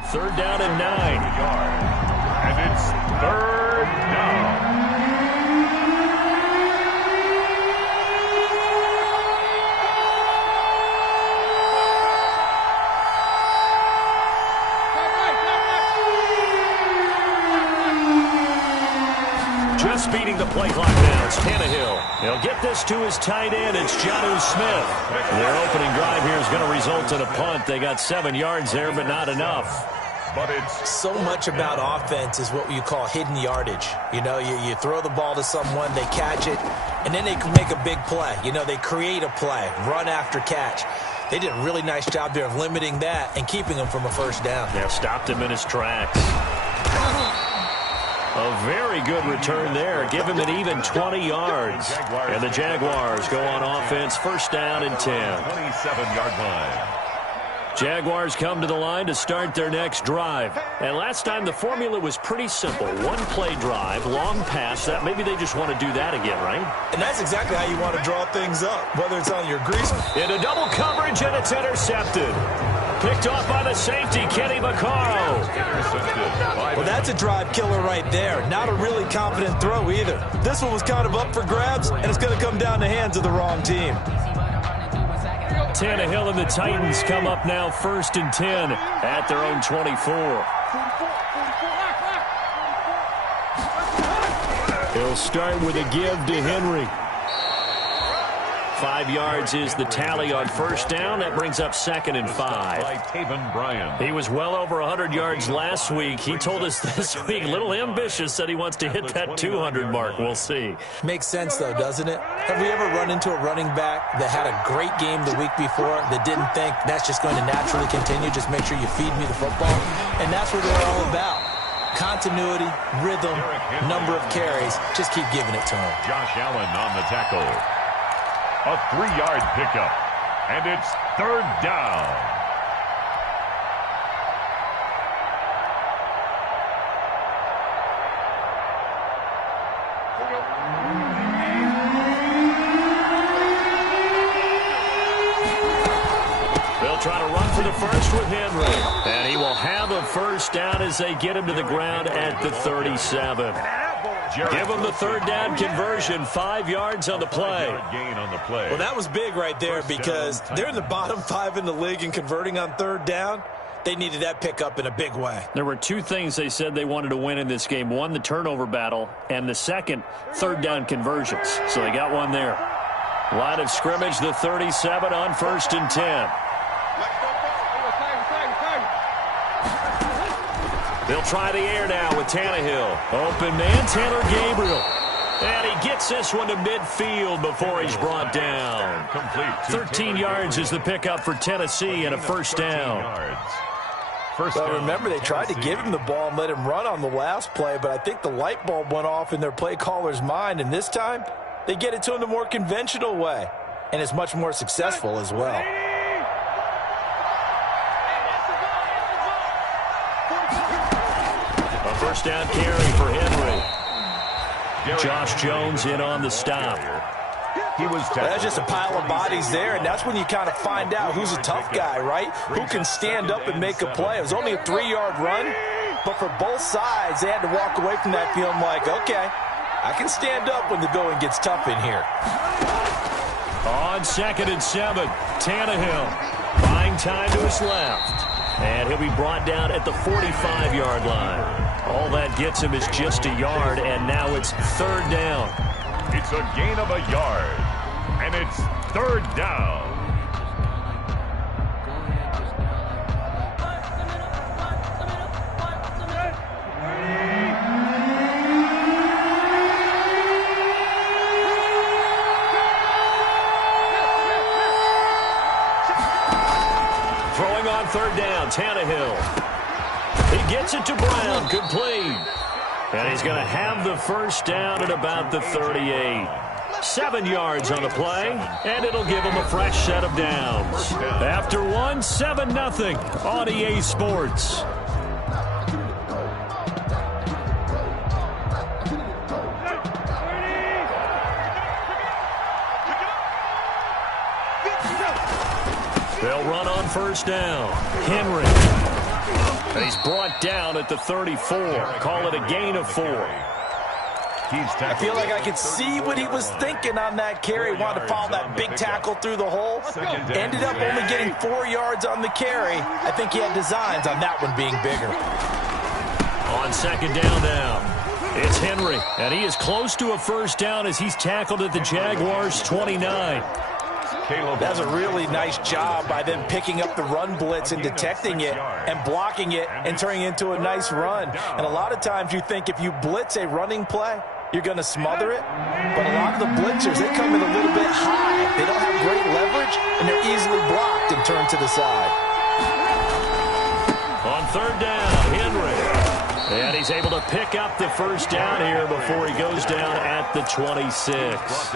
Third down and 9. And it's third down. Just beating the play clock now. It's Tannehill. He'll get this to his tight end. It's Jonnu Smith. Their opening drive here is going to result in a punt. They got 7 yards there, but not enough. But it's so much about offense is what you call hidden yardage. You know, you throw the ball to someone, they catch it, and then they can make a big play. You know, they create a play, run after catch. They did a really nice job there of limiting that and keeping him from a first down. Yeah, stopped him in his tracks. A very good return there. Give him an even 20 yards. And the Jaguars go on offense, first down and 10. 27-yard line. Jaguars come to the line to start their next drive. And last time the formula was pretty simple. One-play drive, long pass. That maybe they just want to do that again, right? And that's exactly how you want to draw things up, whether it's on your grease. Into double coverage, and it's intercepted. Picked off by the safety, Kenny Vaccaro. Well, that's a drive killer right there. Not a really confident throw either. This one was kind of up for grabs, and it's going to come down the hands of the wrong team. Tannehill and the Titans come up now first and 10 at their own 24. He'll start with a give to Henry. 5 yards is the tally on first down. That brings up second and 5. He was well over 100 yards last week. He told us this week, a little ambitious, said he wants to hit that 200 mark. We'll see. Makes sense, though, doesn't it? Have we ever run into a running back that had a great game the week before that didn't think that's just going to naturally continue? Just make sure you feed me the football. And that's what they're all about. Continuity, rhythm, number of carries. Just keep giving it to him. Josh Allen on the tackle. A 3-yard pickup, and it's third down. They'll try to run for the first with Henry, and he will have a first down as they get him to the ground at the 37. Give them the third down conversion, 5 yards on the play. Well, that was big right there because they're in the bottom 5 in the league and converting on third down. They needed that pickup in a big way. There were 2 things they said they wanted to win in this game. One, the turnover battle, and the second, third down conversions. So they got one there. Line of scrimmage, the 37 on first and 10. They'll try the air now with Tannehill. Open man, Taylor Gabriel. And he gets this one to midfield before he's brought down. 13 yards is the pickup for Tennessee and a first down. Well, remember, they tried to give him the ball and let him run on the last play, but I think the light bulb went off in their play caller's mind, and this time they get it to him the more conventional way, and it's much more successful as well. First down carry for Henry. Josh Jones in on the stop. That's just a pile of bodies there, and that's when you kind of find out who's a tough guy, right? Who can stand up and make a play. It was only a 3-yard run, but for both sides, they had to walk away from that feeling like, okay, I can stand up when the going gets tough in here. On second and 7, Tannehill buying time to his left. And he'll be brought down at the 45-yard line. All that gets him is just a yard, and now it's third down. It's a gain of a yard, and it's third down. Throwing on third down, Tannehill. He gets it to Brown, complete. And he's going to have the first down at about the 38. 7 yards on the play, and it'll give him a fresh set of downs. After one, 7-0 on EA Sports. They'll run on first down. Henry And he's brought down at the 34. Call it a gain of 4. I feel like I could see what he was thinking on that carry. Wanted to follow that big tackle through the hole. Ended up only getting 4 yards on the carry. I think he had designs on that one being bigger. On second down now, it's Henry. And he is close to a first down as he's tackled at the Jaguars' 29. That's a really nice job by them picking up the run blitz and detecting it and blocking it and turning it into a nice run. And a lot of times you think if you blitz a running play, you're going to smother it. But a lot of the blitzers, they come in a little bit high. They don't have great leverage, and they're easily blocked and turned to the side. On third down, Henry. And he's able to pick up the first down here before he goes down at the 26.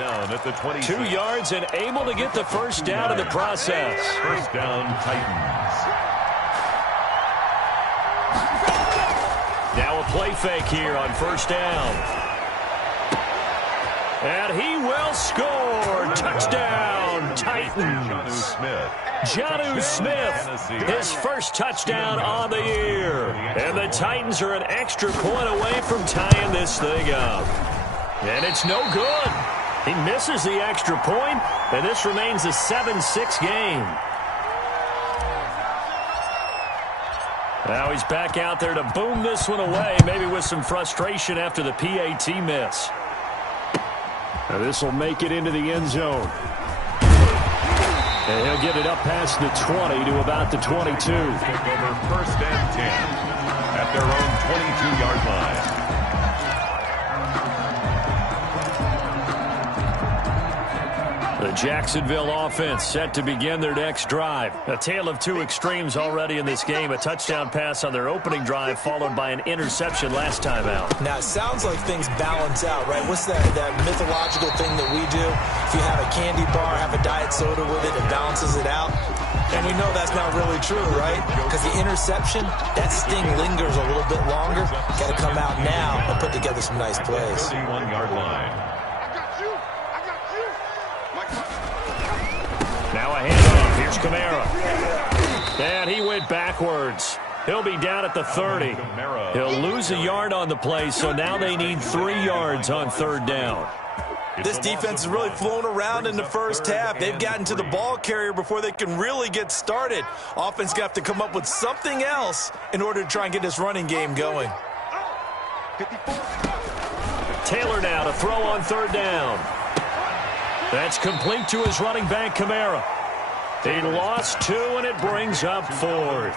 2 yards and able to get the first down in the process. First down, Titans. Now a play fake here on first down. And he will score. Touchdown, Titans. Jonnu Smith, his first touchdown on the year. And the Titans are an extra point away from tying this thing up. And it's no good. He misses the extra point, and this remains a 7-6 game. Now he's back out there to boom this one away, maybe with some frustration after the PAT miss. Now this will make it into the end zone. And he'll get it up past the 20 to about the 22. Take over first and 10 at their own 22-yard line. The Jacksonville offense set to begin their next drive. A tale of two extremes already in this game. A touchdown pass on their opening drive followed by an interception last time out. Now, it sounds like things balance out, right? What's that mythological thing that we do? If you have a candy bar, have a diet soda with it, it balances it out. And we know that's not really true, right? Because the interception, that sting lingers a little bit longer. Got to come out now and put together some nice plays. 31-yard line. Now a handoff. Here's Kamara. And he went backwards. He'll be down at the 30. He'll lose a yard on the play, so now they need 3 yards on third down. This defense has really flown around in the first half. They've gotten to the ball carrier before they can really get started. Offense got to come up with something else in order to try and get this running game going. Taylor now to throw on third down. That's complete to his running back, Kamara. He lost 2, and it brings up 4th.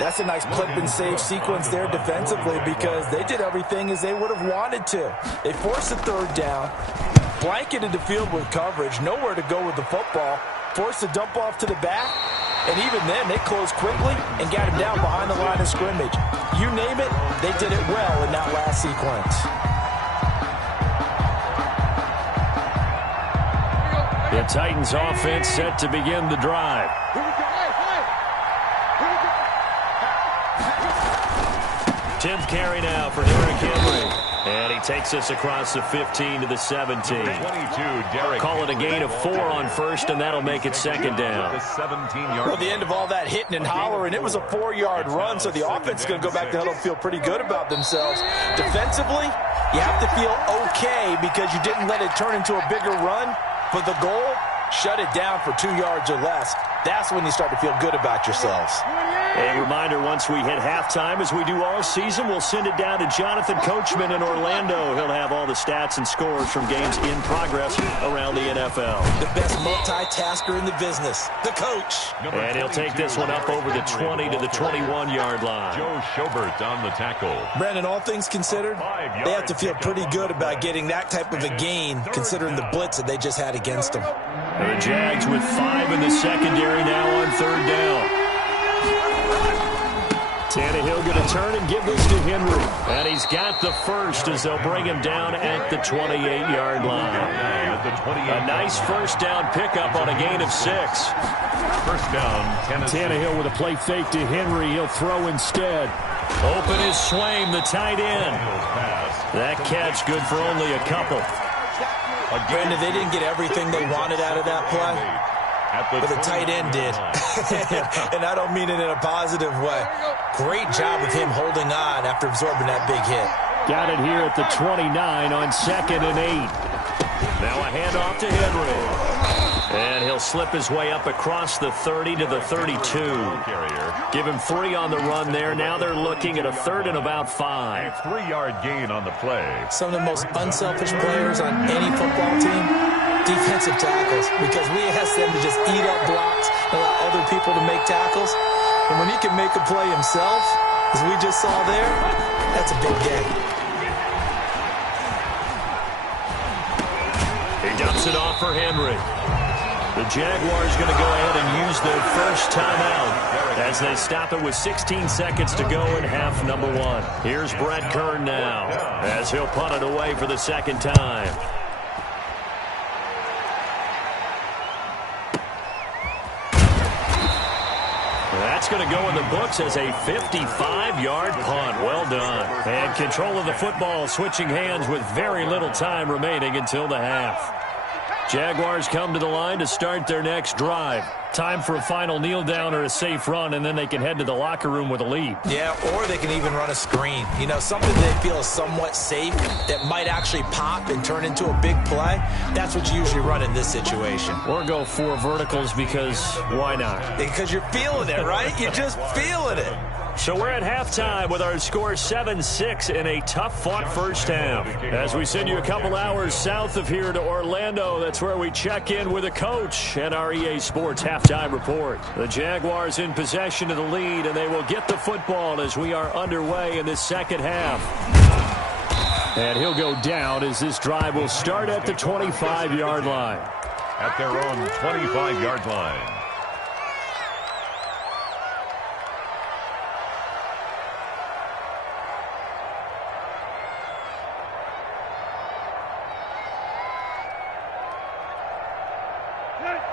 That's a nice clip and save sequence there defensively because they did everything as they would have wanted to. They forced a third down, blanketed the field with coverage, nowhere to go with the football, forced a dump off to the back, and even then they closed quickly and got him down behind the line of scrimmage. You name it, they did it well in that last sequence. The Titans offense set to begin the drive. Tenth carry now for Derrick Henry. And he takes us across the 15 to the 17. Call it a gain of 4 on first, and that'll make it second down. Well, the end of all that hitting and hollering, it was a 4-yard run, so the offense is going to go back to huddle and feel pretty good about themselves. Defensively, you have to feel okay because you didn't let it turn into a bigger run. But the goal, shut it down for 2 yards or less. That's when you start to feel good about yourselves. A reminder, once we hit halftime, as we do all season, we'll send it down to Jonathan Coachman in Orlando. He'll have all the stats and scores from games in progress around the NFL. The best multitasker in the business, the coach. And he'll take this one up over the 20 to the 21-yard line. Joe Schobert on the tackle. Brandon, all things considered, they have to feel pretty good about getting that type of a gain, considering the blitz that they just had against them. And the Jags with 5 in the secondary now on third down. Tannehill going to turn and give this to Henry. And he's got the first as they'll bring him down at the 28-yard line. A nice first down pickup on a gain of 6. First down, Tannehill with a play fake to Henry. He'll throw instead. Open is Swaim, the tight end. That catch good for only a couple. Brandon, they didn't get everything they wanted out of that play. But the tight end did. And I don't mean it in a positive way. Great job of him holding on after absorbing that big hit. Got it here at the 29 on 2nd and 8. Now a handoff to Henry. And he'll slip his way up across the 30 to the 32. Give him 3 on the run there. Now they're looking at a 3rd and about 5. A 3-yard gain on the play. Some of the most unselfish players on any football team, defensive tackles, because we ask them to just eat up blocks and allow other people to make tackles. And when he can make a play himself, as we just saw there, that's a big day. He dumps it off for Henry. The Jaguars going to go ahead and use their first timeout as they stop it with 16 seconds to go in half number 1. Here's Brett Kern now as he'll punt it away for the 2nd time. That's going to go in the books as a 55-yard punt. Well done. And control of the football switching hands with very little time remaining until the half. Jaguars come to the line to start their next drive. Time for a final kneel down or a safe run, and then they can head to the locker room with a lead. Yeah, or they can even run a screen. You know, something they feel is somewhat safe that might actually pop and turn into a big play. That's what you usually run in this situation. Or go 4 verticals because why not? Because you're feeling it, right? You're just feeling it. So we're at halftime with our score 7-6 in a tough-fought first half. As we send you a couple hours south of here to Orlando, that's where we check in with a coach and our EA Sports halftime report. The Jaguars in possession of the lead, and they will get the football as we are underway in this second half. And he'll go down as this drive will start at the 25-yard line. At their own 25-yard line.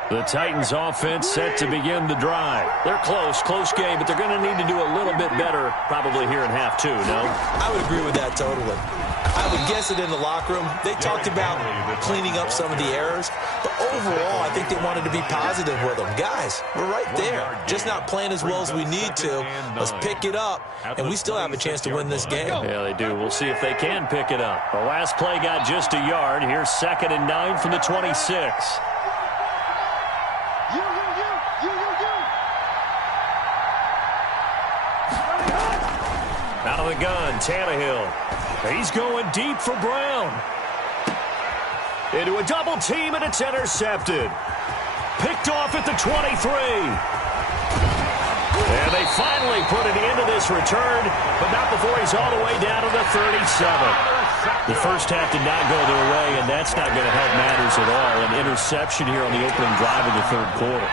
The Titans offense set to begin the drive. They're close game, but they're going to need to do a little bit better probably here in half 2, no? I would agree with that totally. I would guess it in the locker room. They talked about cleaning up some of the errors, but overall, I think they wanted to be positive with them. Guys, we're right there. Just not playing as well as we need to. Let's pick it up, and we still have a chance to win this game. Yeah, they do. We'll see if they can pick it up. The last play got just a yard. Here's 2nd and 9 from the 26. Out of the gun, Tannehill. He's going deep for Brown. Into a double team, and it's intercepted. Picked off at the 23. And they finally put it into this return, but not before he's all the way down to the 37. The first half did not go their way, and that's not going to help matters at all. An interception here on the opening drive of the 3rd quarter.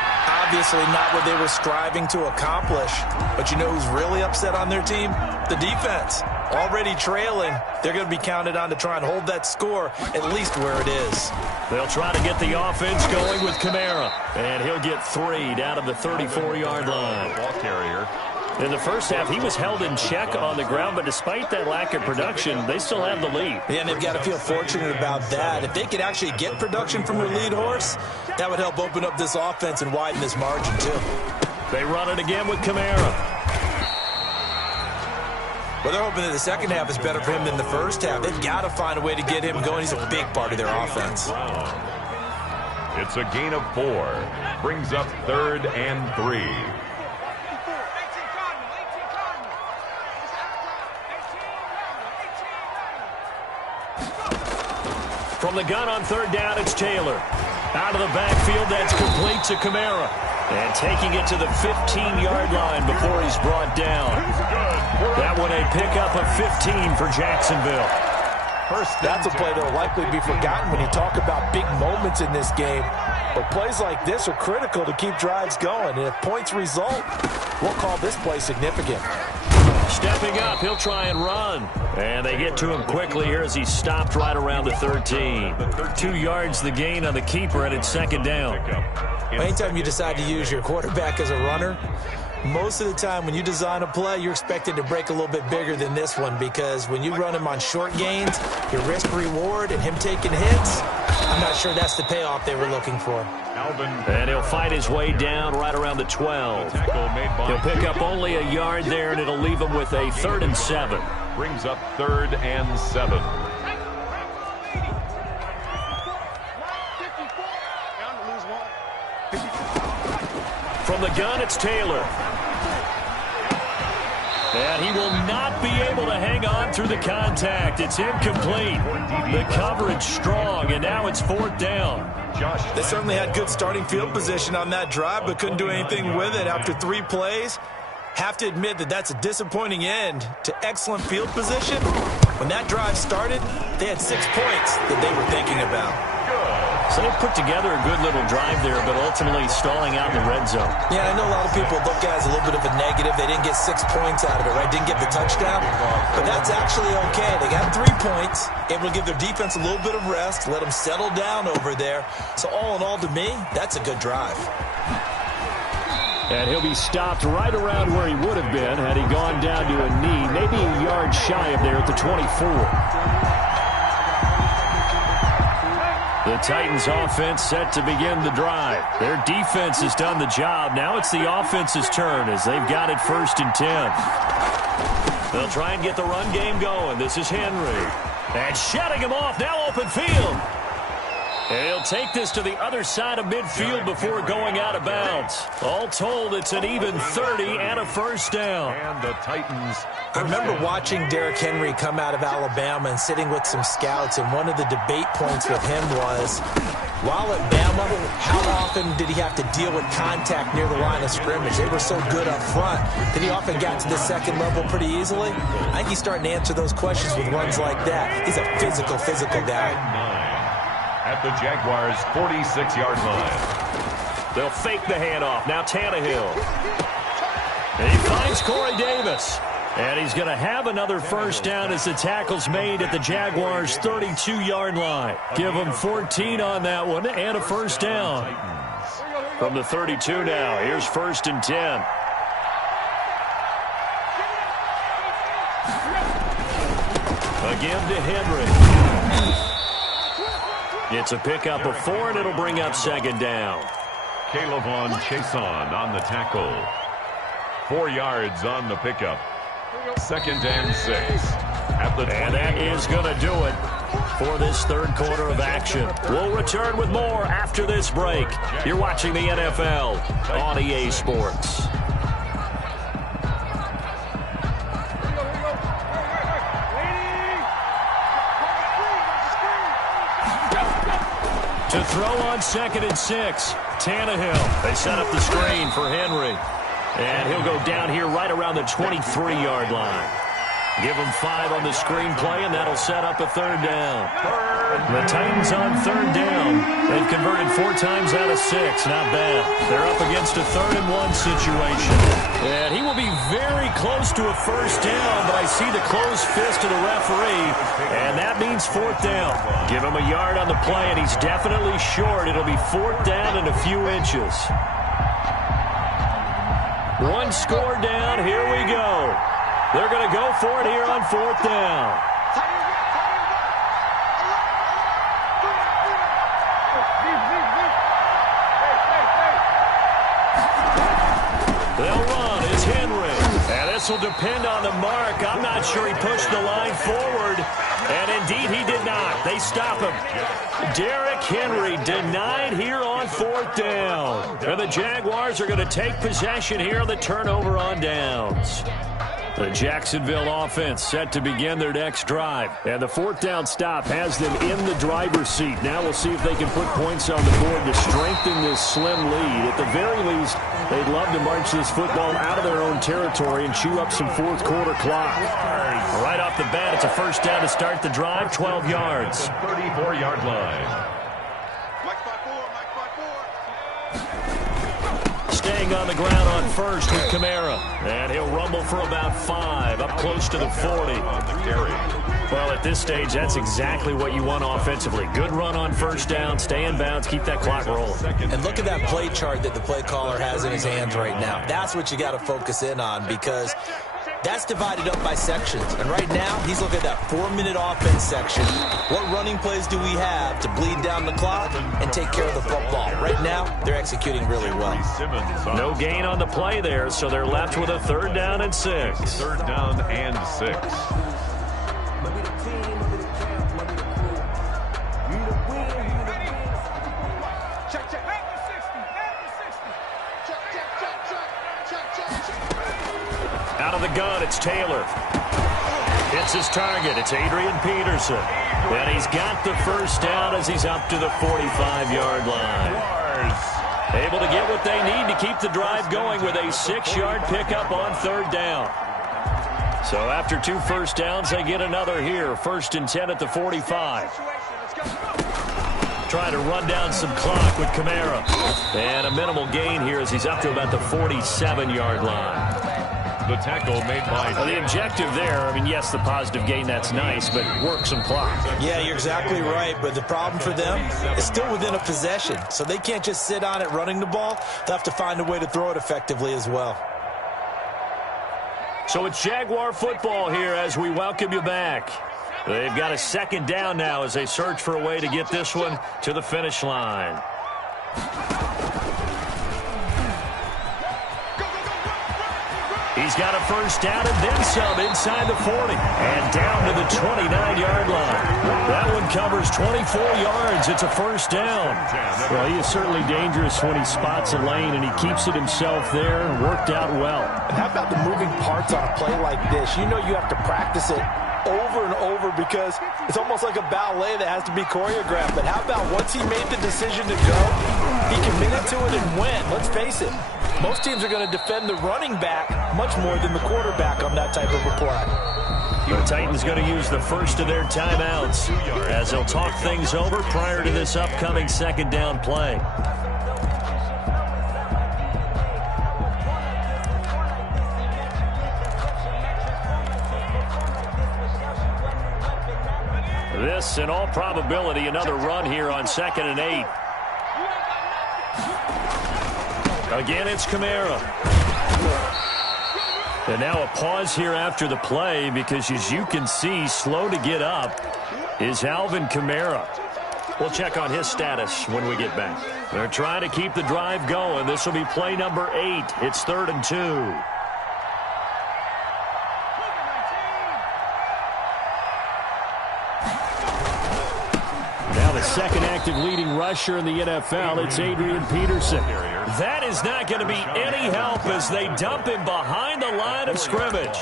Obviously not what they were striving to accomplish. But you know who's really upset on their team? The defense. Already trailing. They're going to be counted on to try and hold that score at least where it is. They'll try to get the offense going with Kamara. And he'll get 3 down to the 34-yard line. Ball carrier. In the first half, he was held in check on the ground, but despite that lack of production, they still have the lead. Yeah, and they've got to feel fortunate about that. If they could actually get production from their lead horse, that would help open up this offense and widen this margin, too. They run it again with Kamara. Well, they're hoping that the second half is better for him than the first half. They've got to find a way to get him going. He's a big part of their offense. It's a gain of 4. Brings up 3rd and 3. From the gun on 3rd down, it's Taylor. Out of the backfield, that's complete to Kamara. And taking it to the 15-yard line before he's brought down. That one a pickup of 15 for Jacksonville. That's a play that will likely be forgotten when you talk about big moments in this game. But plays like this are critical to keep drives going. And if points result, we'll call this play significant. Stepping up, he'll try and run. And they get to him quickly here as he stopped right around the 13. 2 yards the gain on the keeper, and it's 2nd down. Anytime you decide to use your quarterback as a runner, most of the time when you design a play, you're expected to break a little bit bigger than this one, because when you run him on short gains, your risk-reward and him taking hits, I'm not sure that's the payoff they were looking for. And he'll fight his way down right around the 12. He'll pick up only a yard there, and it'll leave him with a 3rd and 7. Brings up 3rd and 7. From the gun, it's Taylor. And he will not be able to hang on through the contact. It's incomplete. The coverage strong, and now it's 4th down. They certainly had good starting field position on that drive, but couldn't do anything with it after 3 plays. Have to admit that that's a disappointing end to excellent field position. When that drive started, they had 6 points that they were thinking about. So they put together a good little drive there, but ultimately stalling out in the red zone. Yeah, I know a lot of people look at it as a little bit of a negative. They didn't get 6 points out of it, right? Didn't get the touchdown. But that's actually okay. They got 3 points, able to give their defense a little bit of rest, let them settle down over there. So all in all, to me, that's a good drive. And he'll be stopped right around where he would have been had he gone down to a knee, maybe a yard shy of there at the 24. The Titans offense set to begin the drive. Their defense has done the job. Now it's the offense's turn as they've got it 1st and 10. They'll try and get the run game going. This is Henry. And shutting him off. Now open field. And he'll take this to the other side of midfield before going out of bounds. All told, it's an even 30 and a 1st down. And the Titans. I remember watching Derrick Henry come out of Alabama and sitting with some scouts, and one of the debate points with him was, while at Bama, how often did he have to deal with contact near the line of scrimmage? They were so good up front that he often got to the 2nd level pretty easily. I think he's starting to answer those questions with runs like that. He's a physical guy. At the Jaguars' 46-yard line. They'll fake the handoff. Now Tannehill. And he finds Corey Davis. And he's going to have another 1st down as the tackle's made at the Jaguars' 32-yard line. Give him 14 on that one and a 1st down. From the 32 now, here's 1st and 10. Again to Henry. It's a pickup of 4, and it'll bring up 2nd down. Caleb Chason on the tackle. 4 yards on the pickup. 2nd and 6. And that is going to do it for this 3rd quarter of action. We'll return with more after this break. You're watching the NFL on EA Sports. To throw on 2nd and 6, Tannehill. They set up the screen for Henry. And he'll go down here right around the 23-yard line. Give him 5 on the screenplay, and that'll set up a 3rd down. The Titans on 3rd down. They've converted 4 times out of 6. Not bad. They're up against a 3rd and 1 situation. And he will be very close to a 1st down, but I see the closed fist of the referee, and that means 4th down. Give him a yard on the play, and he's definitely short. It'll be 4th down and a few inches. 1 score down. Here we go. They're going to go for it here on 4th down. They'll run. It's Henry. And this will depend on the mark. I'm not sure he pushed the line forward. And indeed he did not. They stop him. Derrick Henry denied here on 4th down. And the Jaguars are going to take possession here on the turnover on downs. The Jacksonville offense set to begin their next drive. And the 4th down stop has them in the driver's seat. Now we'll see if they can put points on the board to strengthen this slim lead. At the very least, they'd love to march this football out of their own territory and chew up some 4th quarter clock. Right off the bat, it's a 1st down to start the drive, 12 yards. 34-yard line. Staying on the ground on 1st with Kamara. And he'll rumble for about 5, up close to the 40. Well, at this stage, that's exactly what you want offensively. Good run on 1st down, stay in bounds, keep that clock rolling. And look at that play chart that the play caller has in his hands right now. That's what you got to focus in on, because That's divided up by sections. And right now, he's looking at that 4-minute offense section. What running plays do we have to bleed down the clock and take care of the football? Right now, they're executing really well. No gain on the play there, so they're left with a 3rd down and 6. 3rd down and 6. Out of the gun, it's Taylor. Hits his target. It's Adrian Peterson. And he's got the 1st down as he's up to the 45-yard line. Able to get what they need to keep the drive going with a 6-yard pickup on 3rd down. So after 2 first downs, they get another here. 1st and 10 at the 45. Trying to run down some clock with Kamara. And a minimal gain here as he's up to about the 47-yard line. The tackle made by... Well, the objective there, I mean, yes, the positive gain, that's nice, but work some clock. Yeah, you're exactly right, but the problem for them is still within a possession, so they can't just sit on it running the ball. They'll have to find a way to throw it effectively as well. So it's Jaguar football here as we welcome you back. They've got a 2nd down now as they search for a way to get this one to the finish line. He's got a 1st down and then some inside the 40. And down to the 29-yard line. That one covers 24 yards. It's a 1st down. Well, he is certainly dangerous when he spots a lane, and he keeps it himself there. Worked out well. And how about the moving parts on a play like this? You know you have to practice it over and over because it's almost like a ballet that has to be choreographed. But how about once he made the decision to go, he committed to it and went. Let's face it, most teams are going to defend the running back much more than the quarterback on that type of a play. The Titans going to use the 1st of their timeouts as they'll talk things over prior to this upcoming 2nd down play. This, in all probability, another run here on 2nd and 8. Again, it's Kamara. And now a pause here after the play because, as you can see, slow to get up is Alvin Kamara. We'll check on his status when we get back. They're trying to keep the drive going. This will be play number 8. It's 3rd and 2. Second active leading rusher in the NFL, it's Adrian Peterson. That is not going to be any help as they dump him behind the line of scrimmage.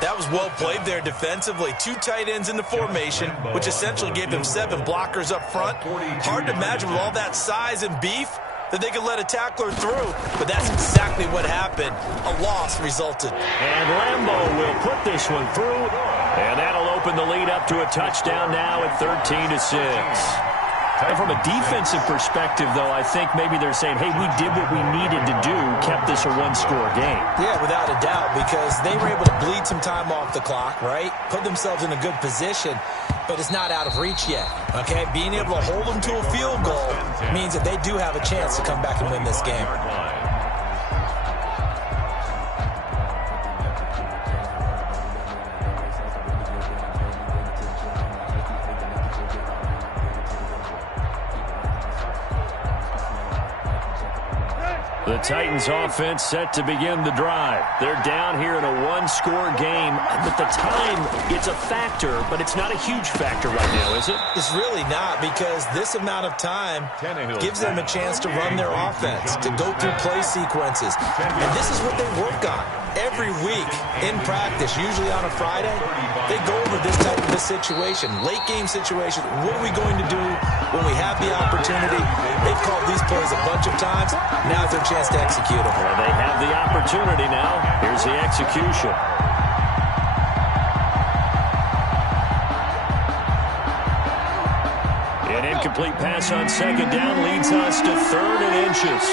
That was well played there defensively. 2 tight ends in the formation, which essentially gave them 7 blockers up front. Hard to imagine with all that size and beef that they could let a tackler through, but that's exactly what happened. A loss resulted. And Lambo will put this one through, and that'll open the lead up to a touchdown now at 13-6. And from a defensive perspective, though, I think maybe they're saying, hey, we did what we needed to do, kept this a 1-score game. Yeah, without a doubt, because they were able to bleed some time off the clock, right? Put themselves in a good position, but it's not out of reach yet, okay? Being able to hold them to a field goal means that they do have a chance to come back and win this game. The Titans offense set to begin the drive. They're down here in a 1-score game, but the time, it's a factor, but it's not a huge factor right now, is it? It's really not, because this amount of time gives them a chance to run their offense, to go through play sequences. And this is what they work on every week in practice, usually on a Friday. They go over this type of a situation, late game situation. What are we going to do when we have the opportunity? They've called these plays a bunch of times. Now's their chance to execute them. Well, they have the opportunity now. Here's the execution. An incomplete pass on 2nd down leads us to 3rd and inches.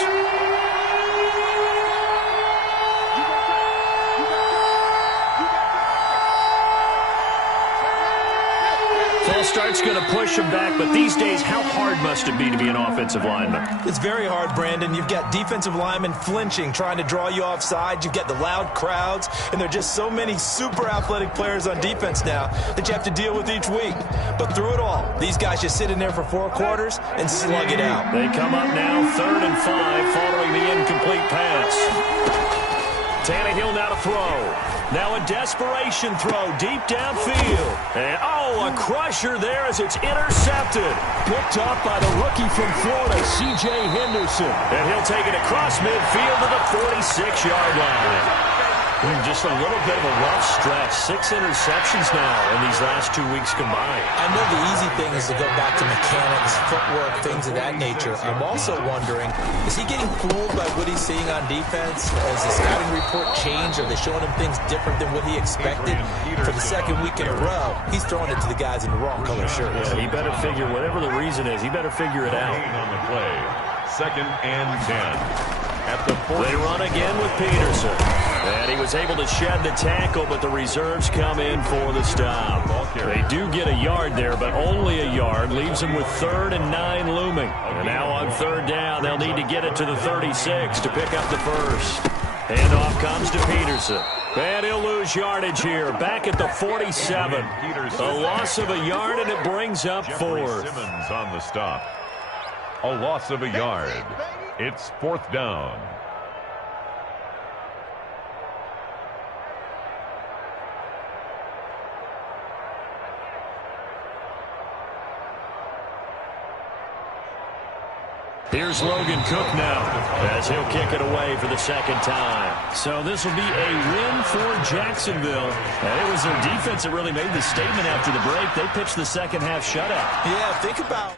False start's going to push him back, but these days, how hard must it be to be an offensive lineman? It's very hard, Brandon. You've got defensive linemen flinching, trying to draw you offside. You've got the loud crowds, and there are just so many super athletic players on defense now that you have to deal with each week. But through it all, these guys just sit in there for 4 quarters and slug it out. They come up now 3rd and 5 following the incomplete pass. Tannehill now to throw. Now a desperation throw deep downfield. And, a crusher there as it's intercepted. Picked off by the rookie from Florida, C.J. Henderson. And he'll take it across midfield to the 46-yard line. Just a little bit of a rough stretch. 6 interceptions now in these last 2 weeks combined. I know the easy thing is to go back to mechanics, footwork, things of that nature. I'm also wondering, is he getting fooled by what he's seeing on defense? Has the scouting report changed? Are they showing him things different than what he expected? For the 2nd week in a row, he's throwing it to the guys in the wrong color shirts. Yeah, he better figure, whatever the reason is, he better figure it out. On the play, 2nd and 10. At the 40. They run again with Peterson. And he was able to shed the tackle, but the reserves come in for the stop. They do get a yard there, but only a yard. Leaves them with 3rd and 9 looming. And now on 3rd down, they'll need to get it to the 36 to pick up the first. Handoff comes to Peterson. And he'll lose yardage here. Back at the 47. A loss of a yard, and it brings up 4th. Simmons on the stop. A loss of a yard. It's 4th down. Here's Logan Cook now as he'll kick it away for the 2nd time. So this will be a win for Jacksonville. And it was their defense that really made the statement after the break. They pitched the second half shutout. Yeah, think about